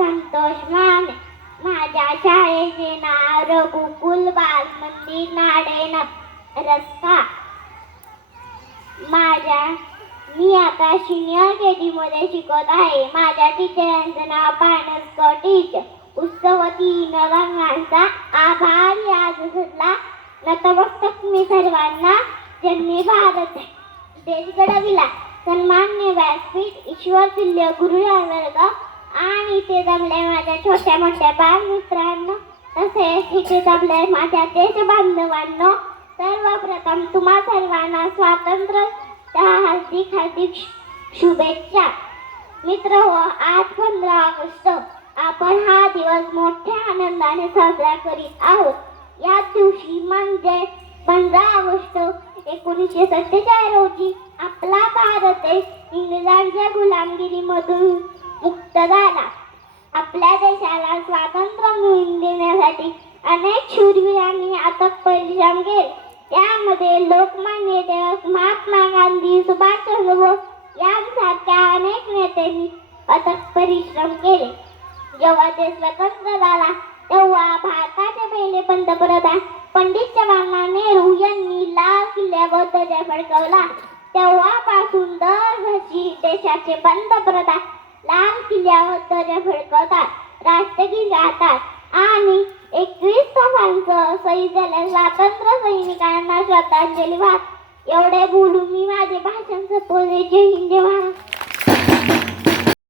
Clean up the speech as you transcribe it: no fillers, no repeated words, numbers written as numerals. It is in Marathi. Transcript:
संतोष माने. माझ्या शाळेचे नाव रघुकुल बाल मंदिर नाडेन रस्ता. मी आता सिनियर केजी मध्ये शिकत आहे. माझ्या टीचरांचं नाव पानसकर टीचर. उत्सवती नरंगांचा आभार आज सजला. नतमस्तक मी सर्वांना ज्यांनी भारत देश घडविला. सन्मान्य व्यासपीठ, ईश्वर तुल्य गुरुवर्ग आणि इथे जमले माझ्या छोट्या मोठ्या बालमित्रांनो, तसेच इथे जमले माझ्या देश बांधवांनो, सर्वप्रथम तुम्हा सर्वांना स्वातंत्र्य हार्दिक हार्दिक शुभेच्छा. मित्र हो, आज 15 ऑगस्ट आपण हा दिवस मोठ्या आनंदाने साजरा करीत आहोत. या दिवशी म्हणजे 15 ऑगस्ट 1947 रोजी आपला भारत देश इंग्रजांच्या गुलामगिरीमधून मुक्त झाला. आपल्या देशाला स्वातंत्र्य मिळवून देण्यासाठी अनेक शूरवीरांनी अथक परिश्रम केले. त्यामध्ये लोकमान्य टिळक, महात्मा गांधी, सुभाषचंद्र बोस यांसारख्या अनेक नेत्यांनी अथक परिश्रम केले. जेव्हा देश स्वतंत्र झाला तेव्हा भारताचे पहिले पंतप्रधान पंडित जवाहरलाल नेहरू यांनी लाल किल्ल्यावर ध्वजा फडकवला. तेव्हापासून दरवर्षी देशाचे पंतप्रधान लाल किल्ल्यावर ध्वजा फडकवतात, राष्ट्रगीत गातात आणि 21 तासांचं शहीद झालेल्या स्वातंत्र्य सैनिकांना श्रद्धांजली वाहतात. एवढे बोलून मी माझे भाषण संपवले. जय हिंद, जय महाराष्ट्र.